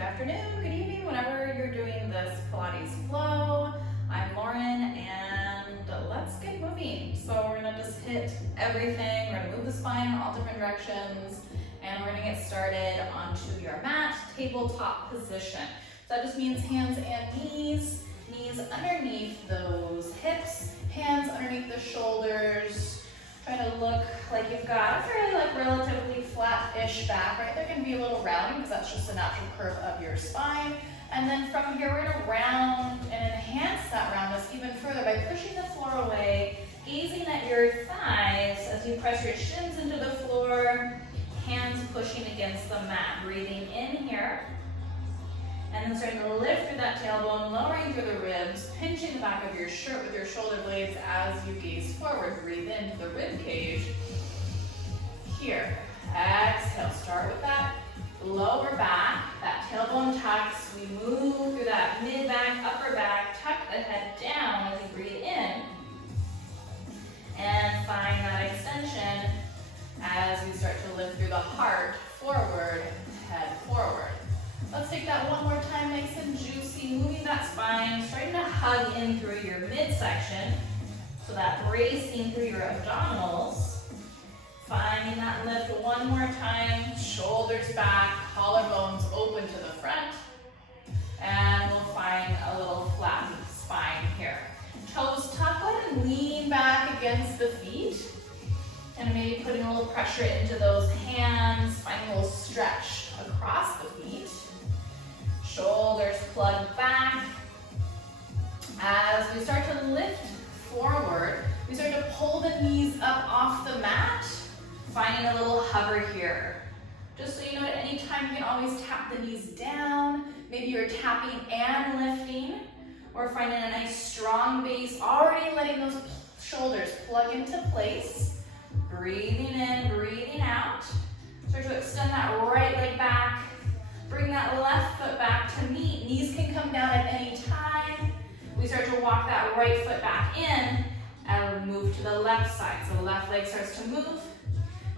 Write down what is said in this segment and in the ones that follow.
Good afternoon, good evening, whenever you're doing this Pilates flow. I'm Lauren, and let's get moving. So we're gonna just hit everything. We're gonna move the spine in all different directions, and we're gonna get started onto your mat, tabletop position. So that just means hands and knees, knees underneath those hips, hands underneath the shoulders. Try to look like you've got a fairly relatively flat-ish back, right? There can be a little rounding because that's just the natural curve of your spine. And then from here, we're gonna round and enhance that roundness even further by pushing the floor away, gazing at your thighs as you press your shins into the floor, hands pushing against the mat. Breathing in here. And then starting to lift through that tailbone, lowering through the ribs, pinching the back of your shirt with your shoulder blades as you gaze forward. Breathe into the rib cage. Here, exhale, start with that lower back, that tailbone tucks. We move through that mid back, upper back, tuck the head down as you breathe in. And find that extension as we start to lift through the heart, forward, head forward. Let's take that one more time, nice and juicy, moving that spine, starting to hug in through your midsection, so that bracing through your abdominals. Finding that lift one more time, shoulders back, collarbones open to the front, and we'll find a little flat spine here. Toes tuck, go ahead and lean back against the feet, and maybe putting a little pressure into those hands, finding a little stretch across the feet. Shoulders plug back. As we start to lift forward, we start to pull the knees up off the mat, finding a little hover here. Just so you know, at any time you can always tap the knees down. Maybe you're tapping and lifting, or finding a nice strong base, already letting those shoulders plug into place. Breathing in, breathing out. Start to extend that right leg back. Bring that left foot back to meet. Knees can come down at any time. We start to walk that right foot back in and move to the left side. So the left leg starts to move.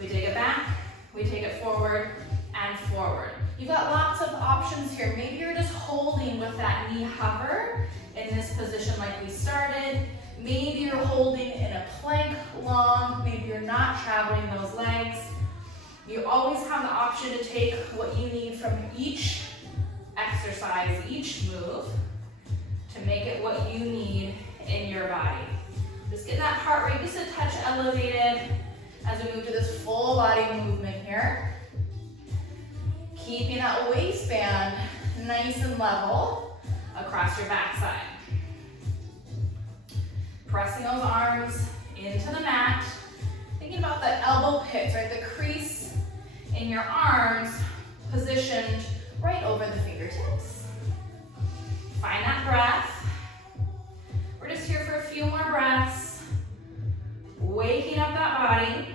We take it back, we take it forward and forward. You've got lots of options here. Maybe you're just holding with that knee hover in this position like we started. Maybe you're holding in a plank long. Maybe you're not traveling those legs. You always have the option to take what you need from each exercise, each move, to make it what you need in your body. Just get that heart rate just a touch elevated as we move to this full body movement here. Keeping that waistband nice and level across your backside. Pressing those arms into the mat. Thinking about the elbow pits, right? The crease in your arms positioned right over the fingertips. Find that breath. We're just here for a few more breaths. Waking up that body.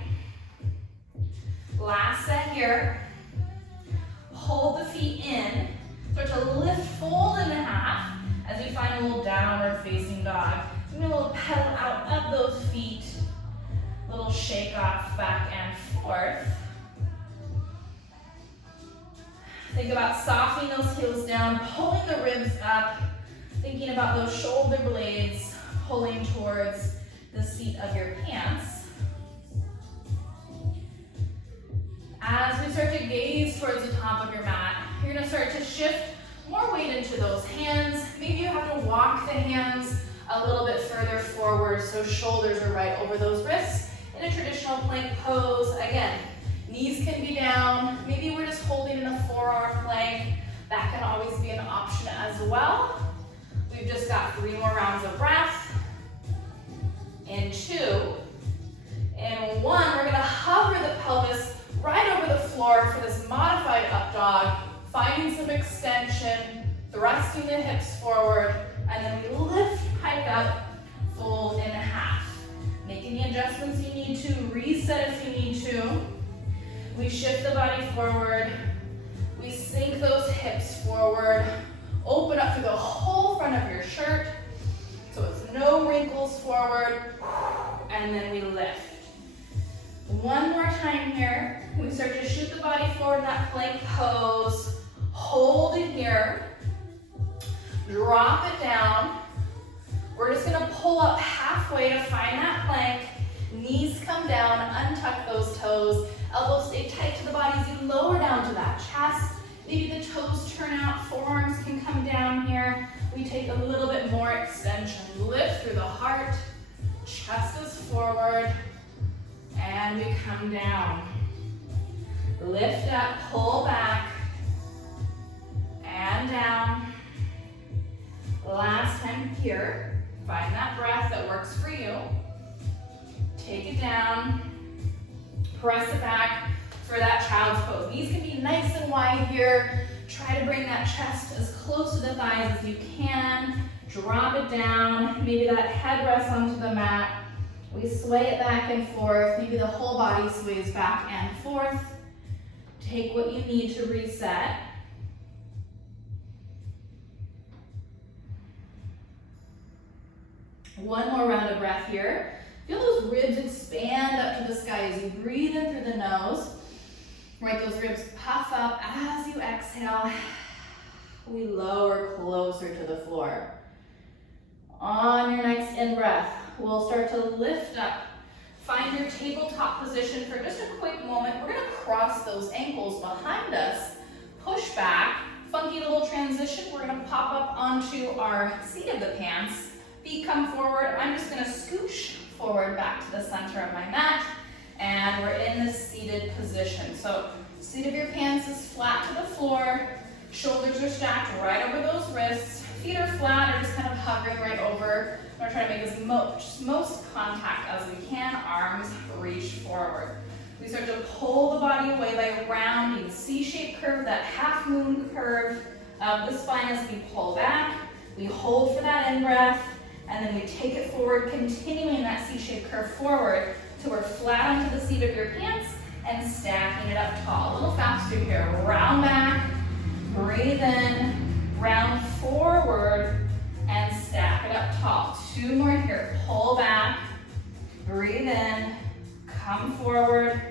Last set here. Hold the feet in. Start to lift, fold in half as you find a little downward facing dog. Give me a little pedal out of those feet. A little shake off back and forth. Think about softening those heels down, pulling the ribs up, thinking about those shoulder blades pulling towards the seat of your pants. As we start to gaze towards the top of your mat, you're going to start to shift more weight into those hands. Maybe you have to walk the hands a little bit further forward so shoulders are right over those wrists. In a traditional plank pose, again, knees can be down. Maybe we're just holding in a forearm plank. That can always be an option as well. We've just got 3 more rounds of breath. In 2. In 1, we're gonna hover the pelvis right over the floor for this modified up dog, finding some extension, thrusting the hips forward, and then we lift, hike up, fold in half. Making the adjustments you need to, reset if you need to. We shift the body forward. We sink those hips forward. Open up through the whole front of your shirt. So it's no wrinkles forward. And then we lift. One more time here. We start to shoot the body forward in that plank pose. Hold it here. down. We're just gonna pull up halfway to find that plank. Knees come down, untuck those toes. Elbows stay tight to the body as you lower down to that chest. Maybe the toes turn out, forearms can come down here. We take a little bit more extension. Lift through the heart, chest is forward, and we come down. Lift up, pull back, and down. Last time here. Find that breath that works for you. Take it down. Press it back for that child's pose. Knees can be nice and wide here. Try to bring that chest as close to the thighs as you can. Drop it down. Maybe that head rests onto the mat. We sway it back and forth. Maybe the whole body sways back and forth. Take what you need to reset. One more round of breath here. Feel those ribs expand up to the sky as you breathe in through the nose. Right, those ribs puff up as you exhale. We lower closer to the floor. On your next in-breath, we'll start to lift up. Find your tabletop position for just a quick moment. We're gonna cross those ankles behind us, push back. Funky little transition. We're gonna pop up onto our seat of the pants. Feet come forward. I'm just gonna scooch forward back to the center of my mat, and we're in this seated position. So seat of your pants is flat to the floor. Shoulders are stacked right over those wrists. Feet are flat or just kind of hovering right over. We're trying to make as most contact as we can. Arms reach forward. We start to pull the body away by rounding. C-shaped curve, that half moon curve of the spine as we pull back. We hold for that in-breath. And then we take it forward, continuing that C-shaped curve forward till we're flat onto the seat of your pants and stacking it up tall. A little faster here. Round back, breathe in, round forward, and stack it up tall. Two more here. Pull back, breathe in, come forward,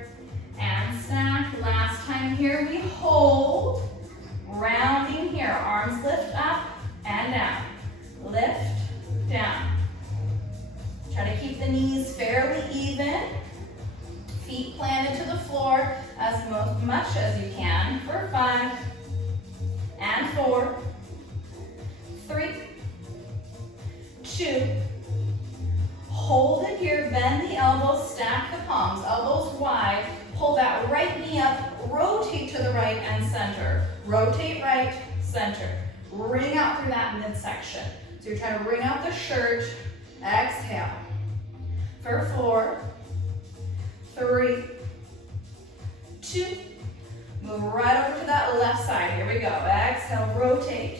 and stack. Last time here, we hold. Rounding here. Arms lift up and down. Lift. Down. Try to keep the knees fairly even. Feet planted to the floor as much as you can for 5 and 4, 3, 2. Hold it here, bend the elbows, stack the palms, elbows wide. Pull that right knee up, rotate to the right and center. Rotate right, center. Ring out through that midsection. So you're trying to wring out the shirt. Exhale. For 4, 3, 2. Move right over to that left side. Here we go. Exhale, rotate.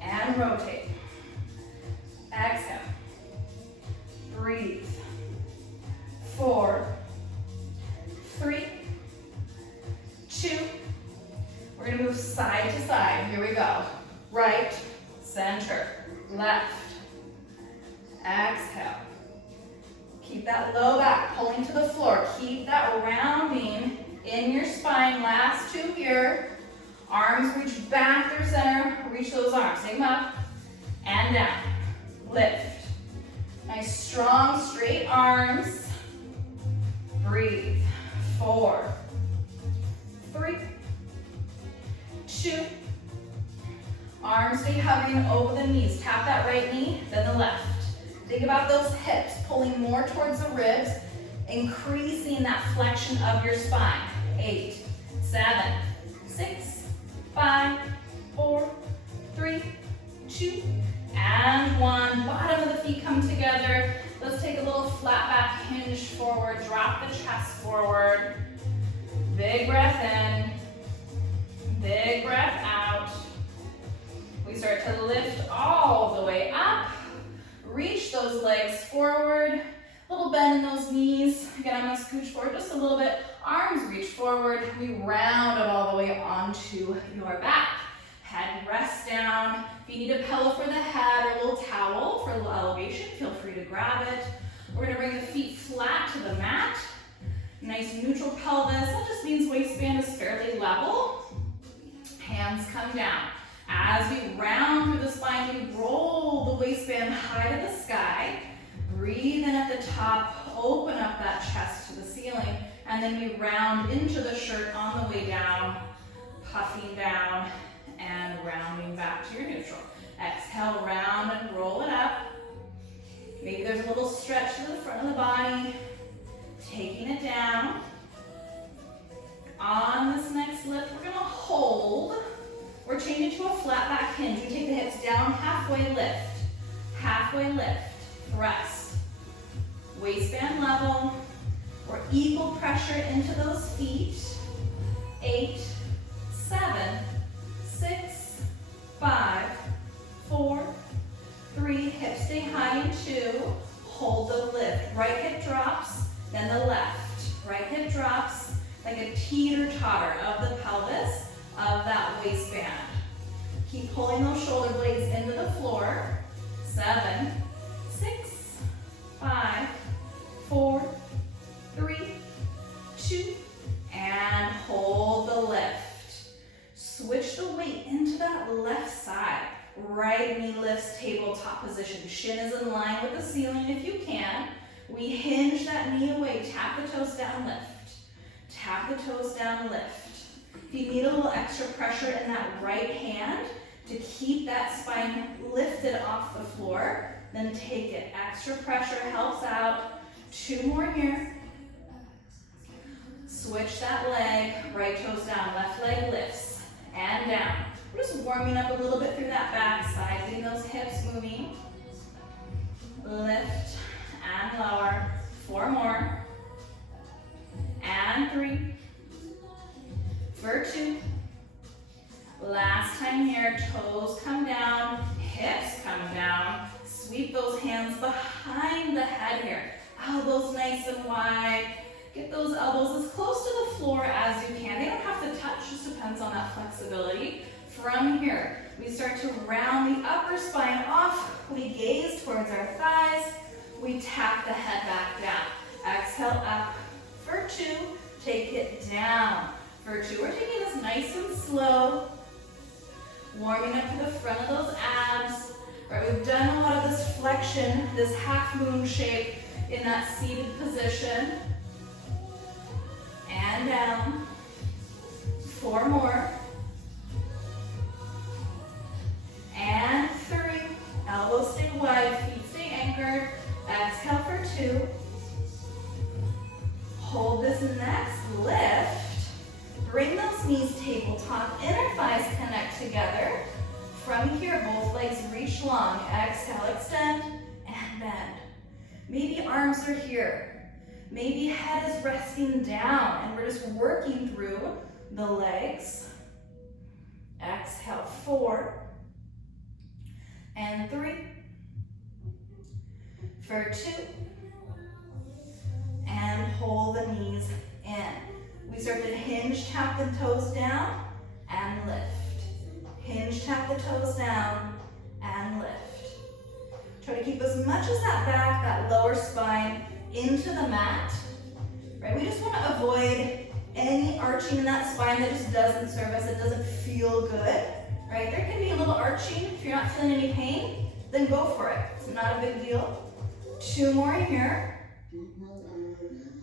And rotate. Exhale. Breathe. 4, 3, 2. We're going to move side to side. Here we go. Right, center, left. Exhale. Keep that low back, pulling to the floor. Keep that rounding in your spine. Last 2 here. Arms reach back through center. Reach those arms. Take them up and down. Lift. Nice, strong, straight arms. Breathe. 4, 3, 2. Arms stay hovering over the knees. Tap that right knee, then the left. Think about those hips, pulling more towards the ribs, increasing that flexion of your spine. 8, 7, 6, 5, 4, 3, 2, and 1. Bottom of the feet come together. Let's take a little flat back hinge forward. Drop the chest forward. Big breath in. Big breath out. We start to lift all the way up. Reach those legs forward. Little bend in those knees. Again, I'm going to scooch forward just a little bit. Arms reach forward. We round it all the way onto your back. Head rests down. If you need a pillow for the head or a little towel for a little elevation, feel free to grab it. We're going to bring the feet flat to the mat. Nice neutral pelvis. That just means waistband is fairly level. Hands come down. As we round through the spine, we roll the waistband high to the sky. Breathe in at the top, open up that chest to the ceiling, and then we round into the shirt on the way down, puffing down and rounding back to your neutral. Exhale, round and roll it up. Maybe there's a little stretch to the front of the body, taking it down. On this next lift, we're gonna hold. We're changing to a flat back hinge. We take the hips down, halfway lift, thrust. Waistband level, or equal pressure into those feet. 8, 7, 6, 5, 4, 3, hips stay high in 2, hold the lift. Right hip drops, then the left. Right hip drops like a teeter-totter of the pelvis of that waistband. Keep pulling those shoulder blades into the floor. 7, 6, 5, 4, 3, 2, and hold the lift. Switch the weight into that left side. Right knee lifts, tabletop position. Shin is in line with the ceiling if you can. We hinge that knee away, tap the toes down, lift. Tap the toes down, lift. If you need a little extra pressure in that right hand to keep that spine lifted off the floor, then take it. Extra pressure helps out. 2 more here. Switch that leg, right toes down, left leg lifts, and down. We're just warming up a little bit through that back side, getting those hips moving. Lift and lower. 4 more. And 3. For 2. Last time here, toes come down, hips come down. Sweep those hands behind the head here. Elbows nice and wide. Get those elbows as close to the floor as you can. They don't have to touch, just depends on that flexibility. From here, we start to round the upper spine off. We gaze towards our thighs. We tap the head back down. Exhale up. For 2, take it down. For 2, we're taking this nice and slow. Warming up to the front of those abs. Right, we've done a lot of this flexion, this half moon shape in that seated position. And down. 4 more. And 3. Elbows stay wide, feet stay anchored. Exhale for 2. Hold this next lift. Bring those knees tabletop. Inner thighs connect together. From here, both legs reach long. Exhale, extend, and bend. Maybe arms are here. Maybe head is resting down, and we're just working through the legs. Exhale, 4. And 3. For 2. And pull the knees in. We start to hinge, tap the toes down, and lift. Hinge, tap the toes down, and lift. Try to keep as much as that back, that lower spine, into the mat. Right? We just want to avoid any arching in that spine that just doesn't serve us, it doesn't feel good. Right? There can be a little arching. If you're not feeling any pain, then go for it. It's not a big deal. 2 more here.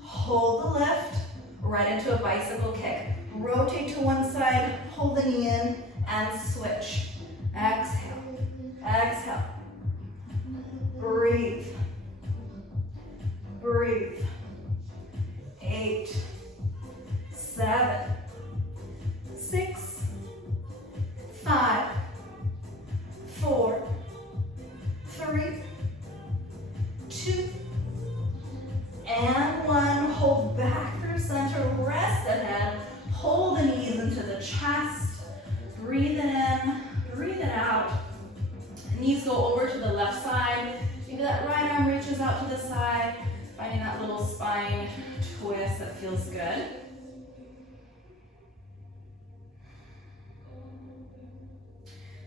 Hold the lift. Right into a bicycle kick. Rotate to one side, pull the knee in, and switch. Exhale, exhale. Breathe, breathe. 8, 7, 6, 5, 4, 3, 2, and 1. Hold back through center, rest the head, pull the knees into the chest, breathe it in, breathe it out. Knees go over to the left side, maybe that right arm reaches out to the side, finding that little spine twist that feels good.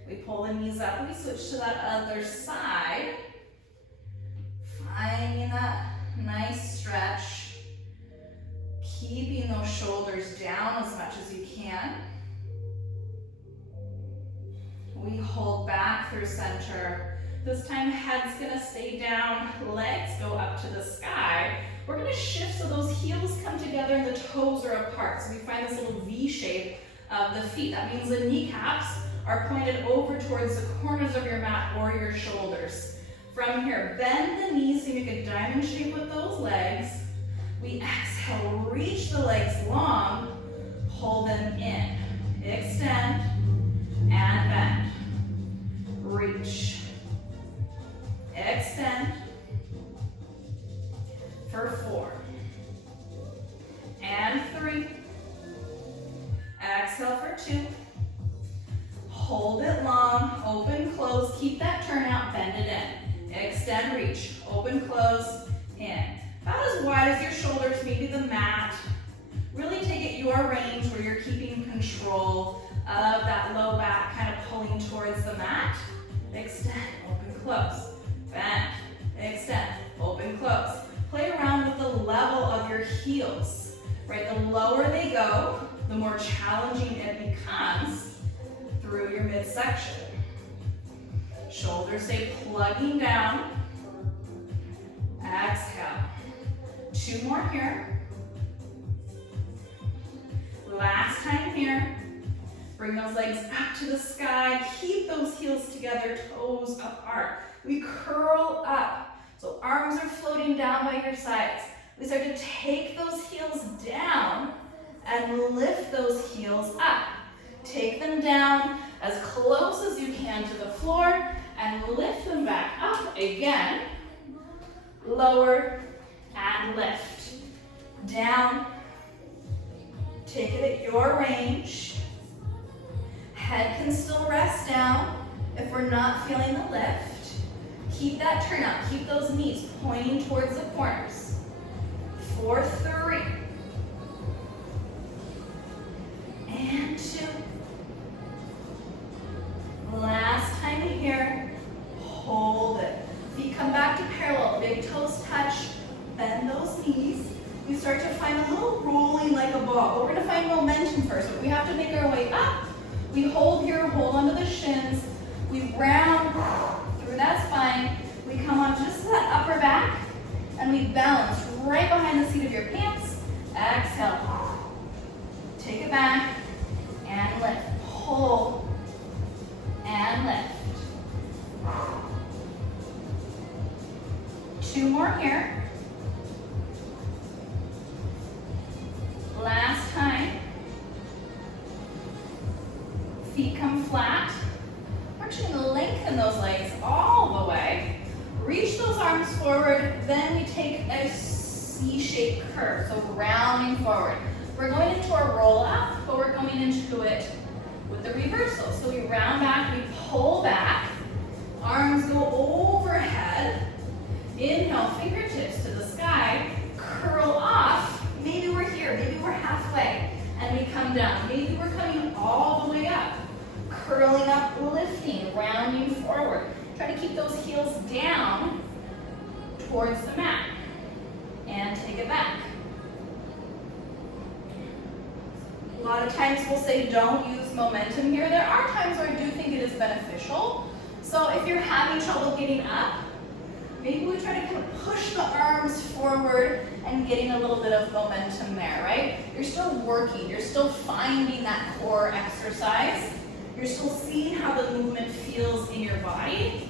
We pull the knees up, we switch to that other side, finding that nice stretch, keeping those shoulders down as much as you can. back through center. This time, head's gonna stay down, legs go up to the sky. We're gonna shift so those heels come together and the toes are apart. So we find this little V shape of the feet. That means the kneecaps are pointed over towards the corners of your mat or your shoulders. From here, bend the knees to make a diamond shape with those legs. We exhale, reach the legs long, pull them in. Extend and bend. Reach. Extend. For 4. And 3. Exhale for 2. Hold it long, open, close, keep that turnout, bend it in. Extend, reach, open, close, in. About as wide as your shoulders, maybe the mat. Really take it your range where you're keeping control of that low back kind of pulling towards the mat. Extend, open, close, bend, extend, open, close. Play around with the level of your heels, right? The lower they go, the more challenging it becomes through your midsection. Shoulders stay plugging down. Exhale. 2 more here. Last time here. Bring those legs up to the sky. Keep those heels together, toes apart. We curl up. So arms are floating down by your sides. We start to take those heels down and lift those heels up. Take them down as close as you can to the floor and lift them back up again. Lower and lift. Down. Take it at your range. Head can still rest down if we're not feeling the lift. Keep that turnout. Keep those knees pointing towards the corners. For 3. And 2. Last time here. Hold it. Feet come back to parallel. Big toes touch. Bend those knees. We start to find a little rolling like a ball. But we're going to find momentum first. But we have to make our way up. We hold here, hold onto the shins. We round through that spine. We come on just to that upper back. And we balance right behind the seat of your pants. Exhale. Take it back. And lift. Pull. And lift. 2 more here. Last time. Feet come flat. We're actually going to lengthen those legs all the way. Reach those arms forward. Then we take a C-shaped curve. So rounding forward. We're going into a roll up, but we're going into it with the reversal. So we round back, we pull back. Arms go overhead. Inhale, fingertips to the sky. Curl off. Maybe we're here, maybe we're halfway. And we come down. Maybe we're coming all the way up. Curling up, lifting, rounding forward. Try to keep those heels down towards the mat. And take it back. A lot of times we'll say don't use momentum here. There are times where I do think it is beneficial. So if you're having trouble getting up, maybe we try to kind of push the arms forward and getting a little bit of momentum there, right? You're still working. You're still finding that core exercise. You're still seeing how the movement feels in your body.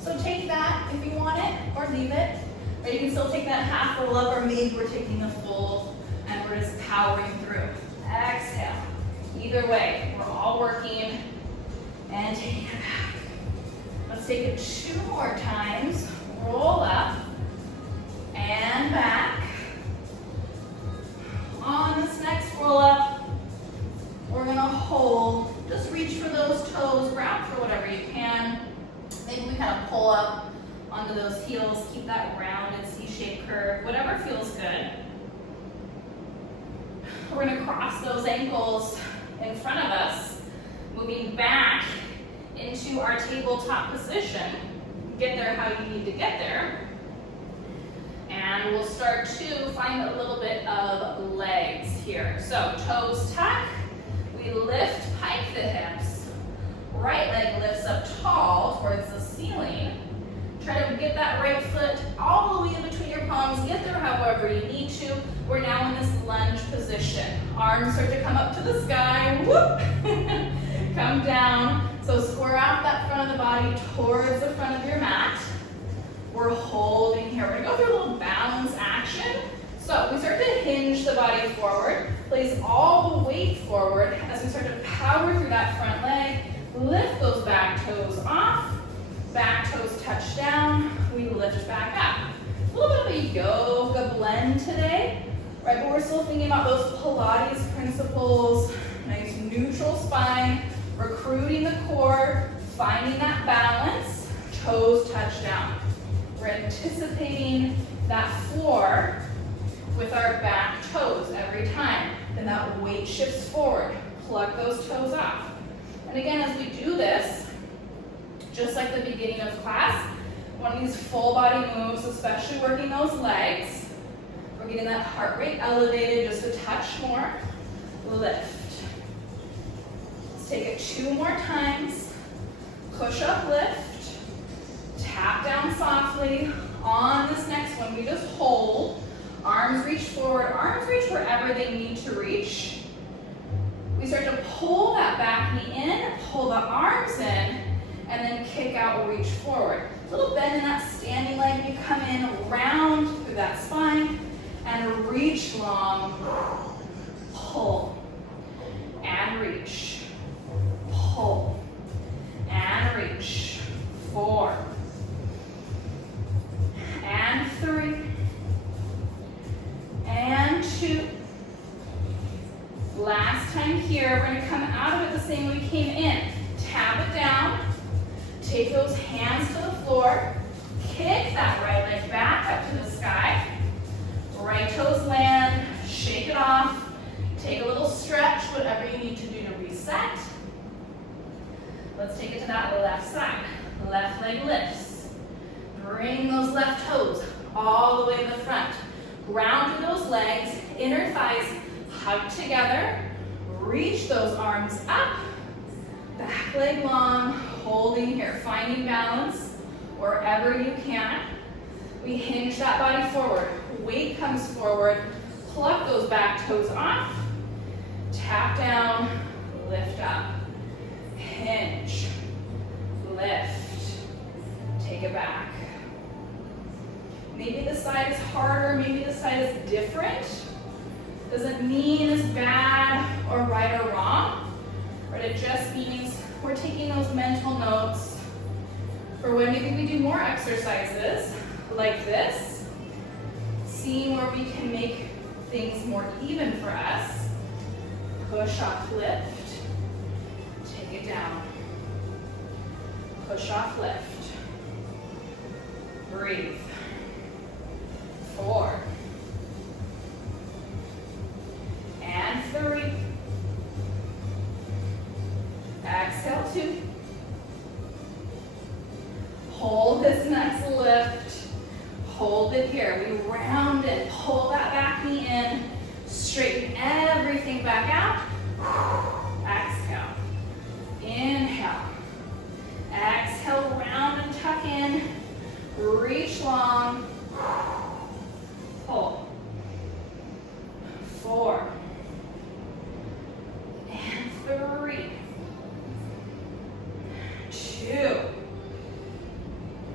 So take that if you want it, or leave it. Or you can still take that half roll up, or maybe we're taking the full and we're just powering through. Exhale. Either way, we're all working and taking it back. Let's take it 2 more times. Roll up and back. On this next roll up, we're gonna hold. Just reach for those toes, grab for whatever you can. Maybe we kind of pull up onto those heels, keep that rounded C-shaped curve, whatever feels good. We're gonna cross those ankles in front of us, moving back into our tabletop position. Get there how you need to get there. And we'll start to find a little bit of legs here. So toes tuck, we lift, pike the hips, right leg lifts up tall towards the ceiling. Try to get that right foot all the way in between your palms. Get there however you need to. We're now in this lunge position. Arms start to come up to the sky. Whoop! Come down. So square out that front of the body towards the front of your mat. We're holding here. We're going to go through a little balance action. So we start to hinge the body forward. Place all the weight forward as we start to power through that front leg. Lift those back toes off. Back toes touch down. We lift back up. A little bit of a yoga blend today, right? But we're still thinking about those Pilates principles. Nice neutral spine, recruiting the core, finding that balance. Toes touch down. We're anticipating that floor with our back toes every time. Then that weight shifts forward. Plug those toes off. And again, as we do this, just like the beginning of class, one of these full body moves, especially working those legs. We're getting that heart rate elevated just a touch more. Lift. Let's take it 2 more times. Push up, lift. Tap down softly. On this next one, we just hold. Arms reach forward. Arms reach wherever they need to reach. We start to pull that back knee in, pull the arms in, and then kick out or reach forward. A little bend in that standing leg. You come in, round through that spine, and reach long. Pull, and reach. Pull, and reach. 4, and 3, and 2. Last time here, we're going to come out of it the same way we came in. Tap it down. Take those hands to the floor. Kick that right leg back up to the sky. Right toes land. Shake it off. Take a little stretch, whatever you need to do to reset. Let's take it to that left side. Left leg lifts. Bring those left toes all the way to the front. Ground through those legs. Inner thighs hug together. Reach those arms up. Back leg long, holding here, finding balance wherever you can. We hinge that body forward. Weight comes forward. Pluck those back toes off. Tap down, lift up. Hinge, lift, take it back. Maybe the side is harder, maybe the side is different. Doesn't mean it's bad or right or wrong. But it just means we're taking those mental notes for when maybe we do more exercises like this, seeing where we can make things more even for us. Push off, lift, take it down. Push off, lift. Breathe. 4, and 3. Exhale, 2. Hold this next lift. Hold it here. We round it. Pull that back knee in. Straighten everything back out. Exhale. Inhale. Exhale, round and tuck in. Reach long. Pull. 4. And 3. 2.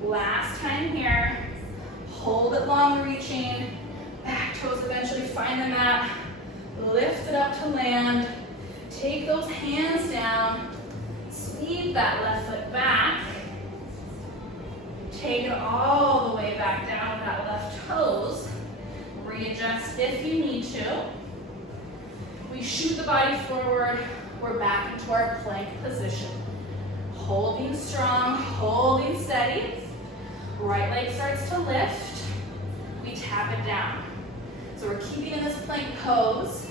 Last time here. Hold it long, reaching. Back toes eventually find the mat. Lift it up to land. Take those hands down. Sweep that left foot back. Take it all the way back down with that left toes. Readjust if you need to. We shoot the body forward. We're back into our plank position. Holding strong, holding steady. Right leg starts to lift. We tap it down. So we're keeping in this plank pose.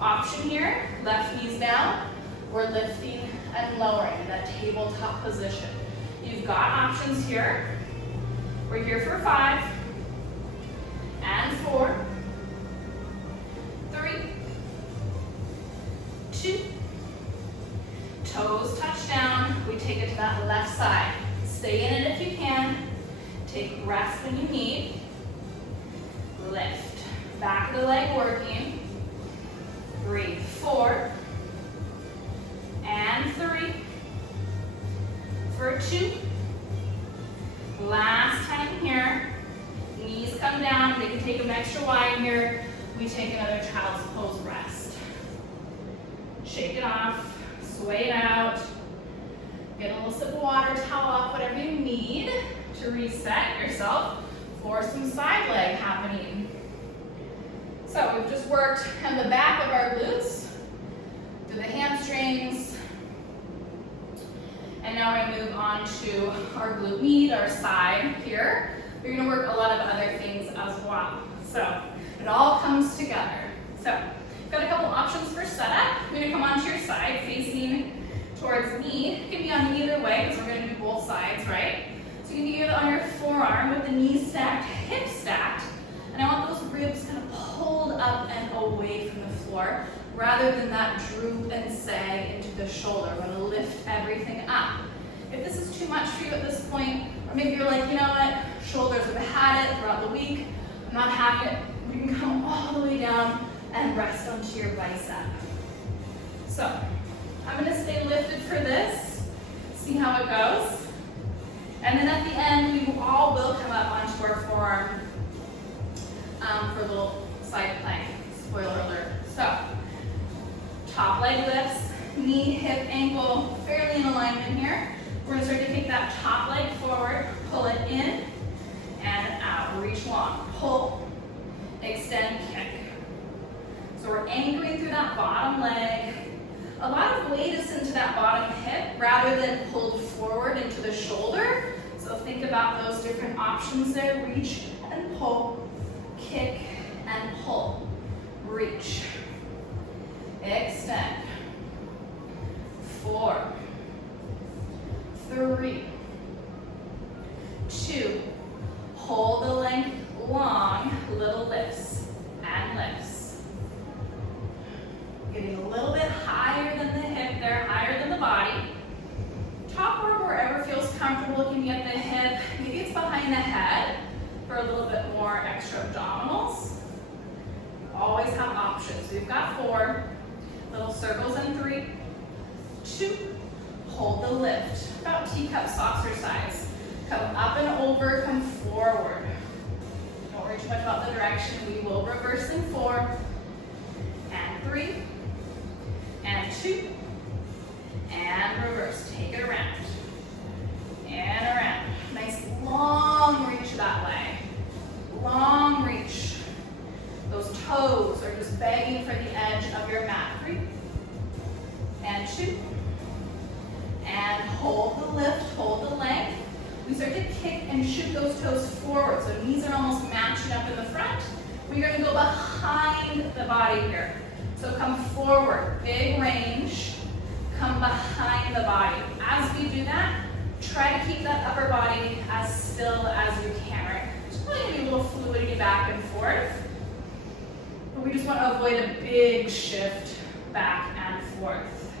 Option here, left knees down. We're lifting and lowering in that tabletop position. You've got options here. We're here for 5 and 4, 3, 2. Toes touch down. We take it to that left side. Stay in it if you can. Take rest when you need. Lift. Back of the leg working. Breathe. 4. And 3. For 2. Last time here. Knees come down. They can take them extra wide here. We take another child's pose rest. Shake it off. Sway it out. Get a little sip of water, towel off, whatever you need to reset yourself for some side leg happening. So we've just worked on the back of our glutes, to the hamstrings, and now we're going to move on to our glute med, our side here. We're going to work a lot of other things as well. So it all comes together. So got a couple options for setup. You're going to come onto your side facing towards me. It can be on either way because we're going to do both sides, right? So you can do it on your forearm with the knees stacked, hips stacked. And I want those ribs kind of pulled up and away from the floor rather than that droop and sag into the shoulder. We're going to lift everything up. If this is too much for you at this point, or maybe you're like, you know what, shoulders have had it throughout the week, I'm not having it, we can come all the way down and rest onto your bicep. So I'm going to stay lifted for this, see how it goes. And then at the end, we all will come up onto our forearm for a little side plank. Spoiler alert. So, top leg lifts, knee, hip, ankle, fairly in alignment here. We're going to start to take that top leg forward, pull it in and out. Reach long, pull, extend, kick. So we're anchoring through that bottom leg. A lot of weight is into that bottom hip rather than pulled forward into the shoulder. So think about those different options there. Reach and pull, kick and pull. Reach, extend. 4, 3, 2. Hold the length long, little lifts and lifts. Getting a little bit higher than the hip there, higher than the body. Top or wherever feels comfortable, can be at the hip. Maybe it's behind the head for a little bit more extra abdominals. Always have options. We've got 4 little circles and 3, 2. Hold the lift, about teacup saucer size. Come up and over, come forward. Don't worry too much about the direction. We will reverse in 4, and 3, and 2, and reverse. Take it around, and around. Nice long reach that way. Long reach. Those toes are just begging for the edge of your mat. 3, and 2, and hold the lift, hold the length. We start to kick and shoot those toes forward. So knees are almost matching up in the front. We're going to go behind the body here. So come forward, big range. Come behind the body. As we do that, try to keep that upper body as still as you can, right? Just probably going to be a little fluidity back and forth. But we just want to avoid a big shift back and forth.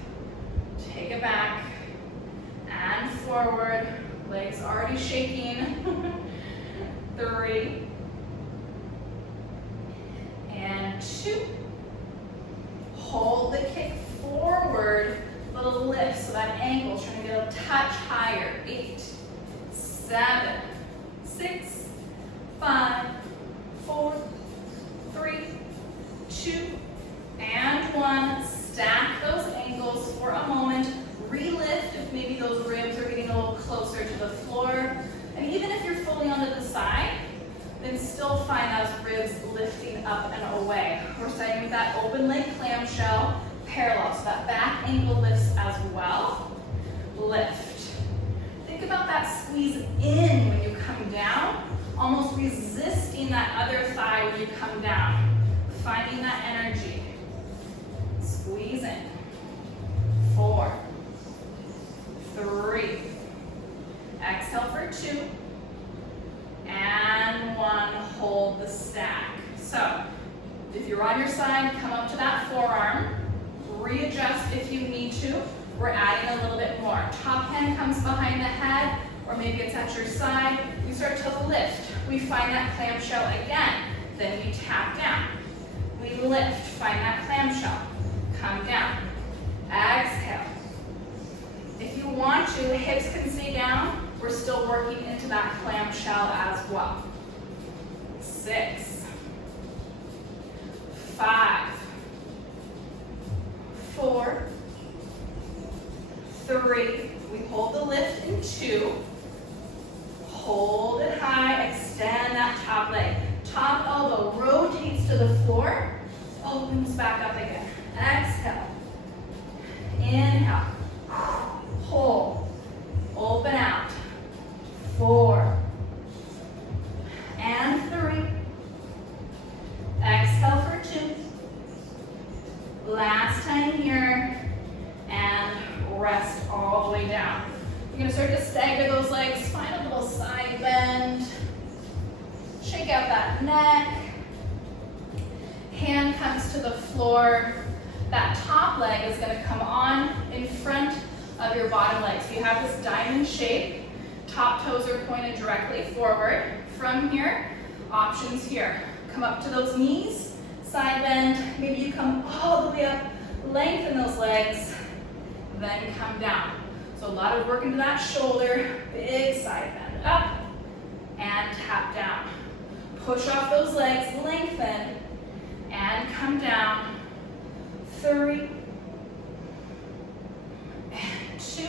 Take it back and forward. Legs already shaking. 3, and 2. Hold the kick forward, little lift, so that ankle's trying to get a touch higher. 8, 7, 6, 5, 4, 3, 2, and 1. Stack those ankles for a moment. Relift if maybe those ribs are getting a little closer to the floor. And even if you're fully onto the side, then still find those ribs lifting up and away. We're starting with that open leg clamshell, parallel, so that back ankle lifts as well. Lift. Think about that squeeze in when you come down, almost resisting that other thigh when you come down. Finding that energy. Squeeze in. 4, 3. Exhale for 2. And 1. Hold the stack. So, if you're on your side, come up to that forearm. Readjust if you need to. we're adding a little bit more. Top hand comes behind the head, or maybe it's at your side. We start to lift. We find that clamshell again. Then we tap down. We lift, find that clamshell. Come down. Exhale. If you want to, the hips can stay down. We're still working into that clamshell as well. 6, 5, 4, 3. We hold the lift in 2. Hold it high, extend that top leg. Top elbow rotates to the floor, opens back up again. Exhale. Inhale. Hold. Open out. 4. And 3. Exhale for 2. Last time here. And rest all the way down. You're going to start to stagger those legs. Find a little side bend. Shake out that neck. Hand comes to the floor. That top leg is going to come on in front of your bottom leg. So you have this diamond shape. Top toes are pointed directly forward. From here, options here. Come up to those knees, side bend. Maybe you come all the way up, lengthen those legs, then come down. So a lot of work into that shoulder, big side bend. Up and tap down. Push off those legs, lengthen, and come down. 3, and 2.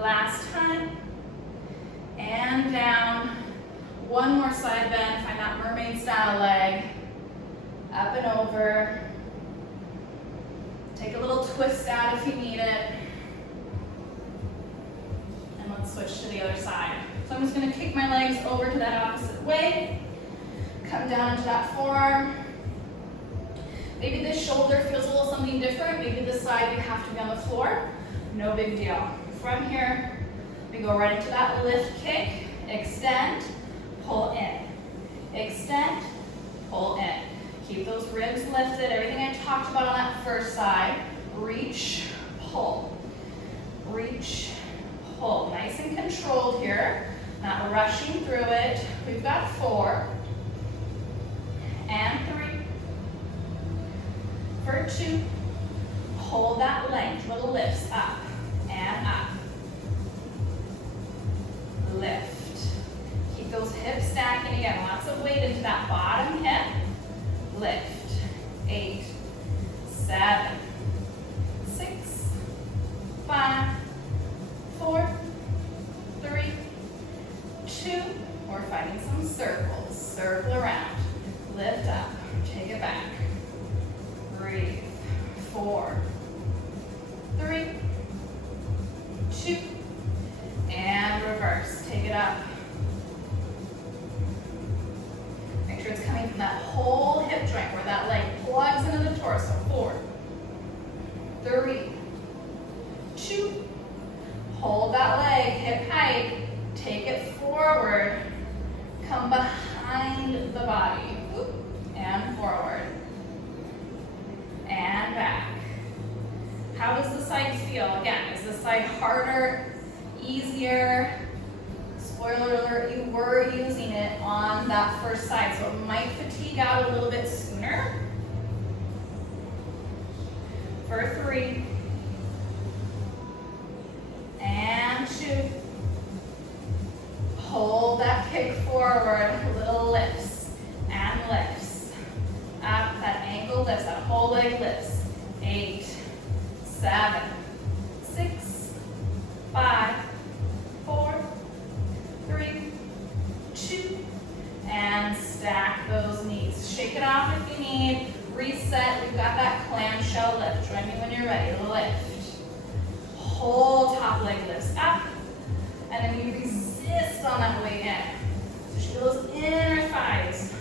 Last time, and down. One more side bend, find that mermaid style leg. Up and over. Take a little twist out if you need it. And let's switch to the other side. So I'm just going to kick my legs over to that opposite way. Come down into that forearm. Maybe this shoulder feels a little something different. Maybe this side you have to be on the floor. No big deal. From here, we go right into that lift kick. Extend, pull in. Extend, pull in. Keep those ribs lifted. Everything I talked about on that first side. Reach, pull. Reach, pull. Nice and controlled here. Not rushing through it. We've got 4. And 3. For 2. Hold that length. Little lifts up and up. Lift. Keep those hips stacking again. Lots of weight into that bottom hip. Lift. 8, 7, 6, 5, 4, 3, 2. We're finding some circles. Circle around. Lift up. Take it back. Breathe. 4, 3, 2, and reverse. Take it up. Make sure it's coming from that whole hip joint where that leg plugs into the torso. 4, 3, 2. Hold that leg, hip height. Take it forward. Come behind the body. And forward. And back. How does the side feel? Again, is this side harder, easier? Spoiler alert, you were using it on that first side, so it might fatigue out a little bit sooner. For 3. And 2. Hold that kick forward, little lifts and lifts. Up, that ankle lifts, that whole leg lifts. 8, 7, 6, 5, 4, 3, 2, and stack those knees. Shake it off if you need. Reset. We've got that clamshell lift. Join me when you're ready. Lift. Whole top leg lifts up, and then you resist on that way in. So those inner thighs,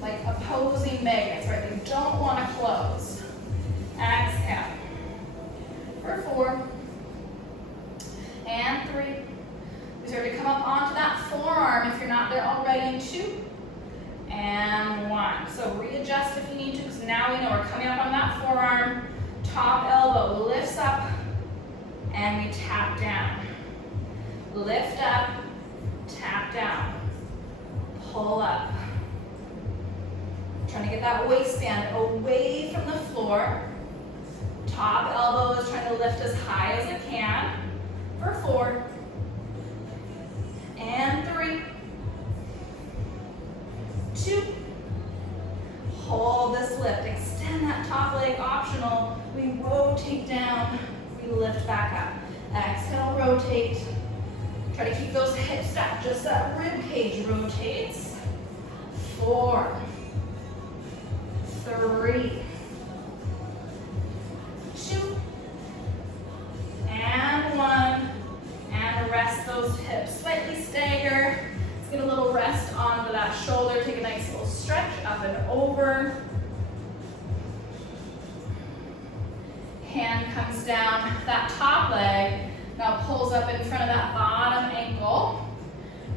like opposing magnets, right? They don't want to close. Exhale. For 4. And 3. We start to come up onto that forearm if you're not there already. 2. And 1. So readjust if you need to, because now we know we're coming coming up on that forearm. Top elbow lifts up, and we tap down. Lift up, tap down. Pull up. Trying to get that waistband away from the floor. Top elbow is trying to lift as high as it can. For 4. And 3. 2. Hold this lift. Extend that top leg, optional. We rotate down. We lift back up. Exhale, rotate. Try to keep those hips stacked. Just that rib cage rotates. 4. 3. 2. And 1. And rest those hips. Slightly stagger. Let's get a little rest onto that shoulder. Take a nice little stretch up and over. Hand comes down. That top leg now pulls up in front of that bottom ankle.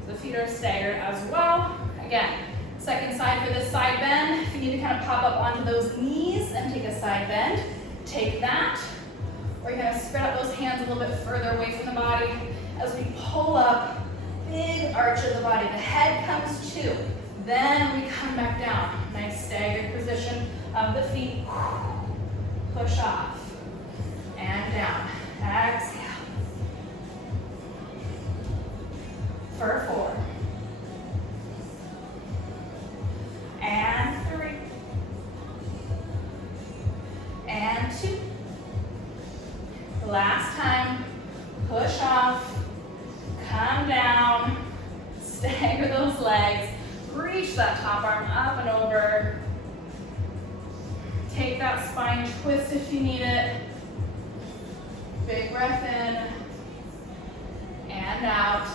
So the feet are staggered as well. Again, second side for this side bend. If you need to kind of pop up onto those knees and take a side bend, take that. Or you're gonna spread out those hands a little bit further away from the body as we pull up, big arch of the body. The head comes to, then we come back down. Nice staggered position of the feet. Push off and down. Exhale. For 4. And 3. And 2. Last time. Push off. Come down. Stagger those legs. Reach that top arm up and over. Take that spine twist if you need it. Big breath in. And out.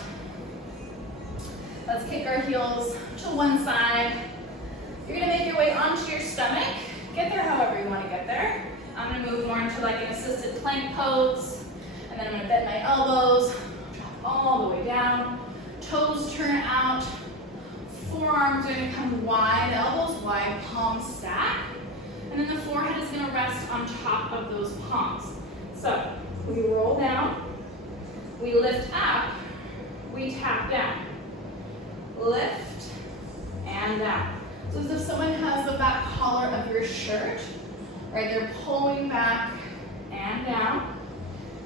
Let's kick our heels to one side. You're gonna make your way onto your stomach. Get there however you wanna get there. I'm gonna move more into like an assisted plank pose. And then I'm gonna bend my elbows, drop all the way down. Toes turn out. Forearms are gonna come wide, elbows wide, palms stack. And then the forehead is gonna rest on top of those palms. So we roll down, we lift up, we tap down. Lift and down. So as if someone has the back collar of your shirt, right? They're pulling back and down.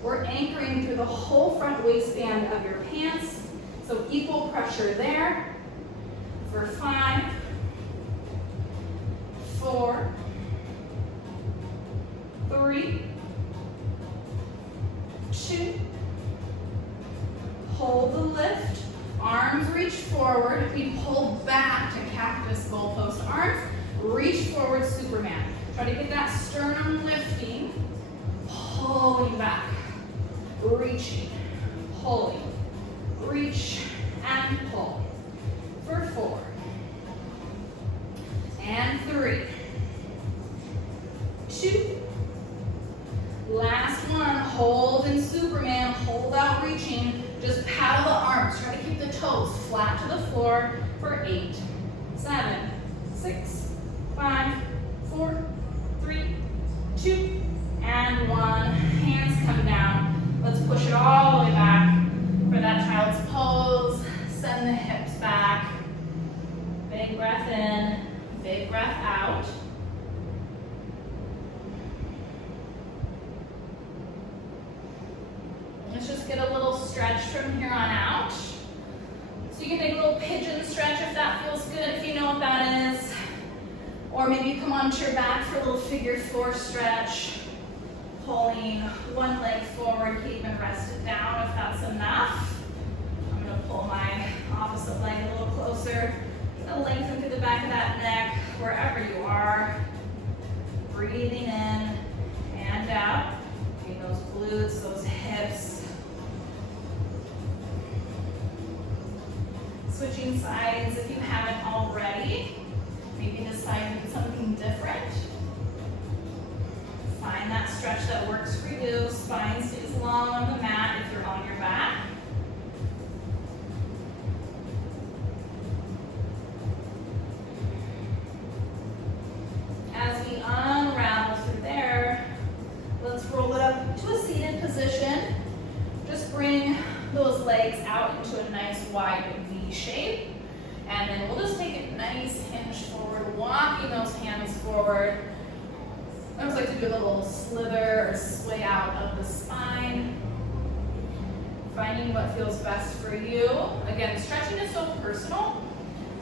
We're anchoring through the whole front waistband of your pants. So equal pressure there. For 5, 4, 3, 2. Hold the lift. Arms reach forward. We pull back to cactus goalpost arms. Reach forward, Superman. Try to get that sternum lifting. Pulling back. Reaching. Pulling. Reach and pull. For 4. And 3. 2. Last one. Hold in Superman. Hold out reaching. Just paddle the arms. Try to keep the toes flat to the floor for 8, 7, 6, 5, 4, 3, 2, and 1. Hands come down. Let's push it all the way back for that child's pose. Send the hips back. Big breath in, big breath out. Let's just get a little stretch from here on out. So you can take a little pigeon stretch if that feels good, if you know what that is. Or maybe you come onto your back for a little figure 4 stretch. Pulling one leg forward, you can even rest it down if that's enough. I'm gonna pull my opposite leg a little closer. Gonna lengthen through the back of that neck, wherever you are. Breathing in and out. Getting those glutes, those hips. Switching sides if you haven't already. Maybe decide to do something different. Find that stretch that works for you. Spine stays long on the mat if you're on your back. As we unwrap wide V shape. And then we'll just take it nice hinge forward, walking those hands forward. I always like to do a little slither or sway out of the spine. Finding what feels best for you. Again, stretching is so personal.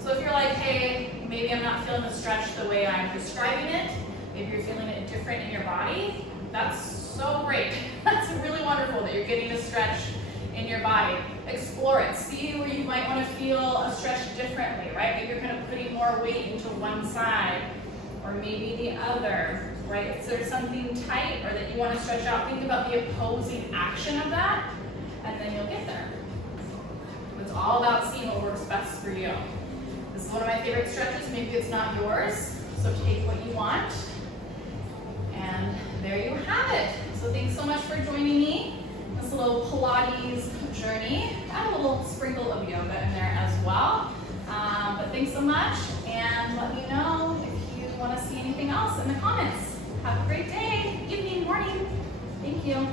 So if you're like, hey, maybe I'm not feeling the stretch the way I'm describing it, maybe you're feeling it different in your body, that's so great. That's really wonderful that you're getting a stretch in your body. Explore it. See where you might want to feel a stretch differently, right? Maybe you're kind of putting more weight into one side or maybe the other, right? If there's something tight or that you want to stretch out, think about the opposing action of that, and then you'll get there. It's all about seeing what works best for you. This is one of my favorite stretches. Maybe it's not yours, so take what you want. And there you have it. So thanks so much for joining me. This little Pilates journey. Add a little sprinkle of yoga in there as well. But thanks so much, and let me know if you want to see anything else in the comments. Have a great day, evening, morning. Thank you.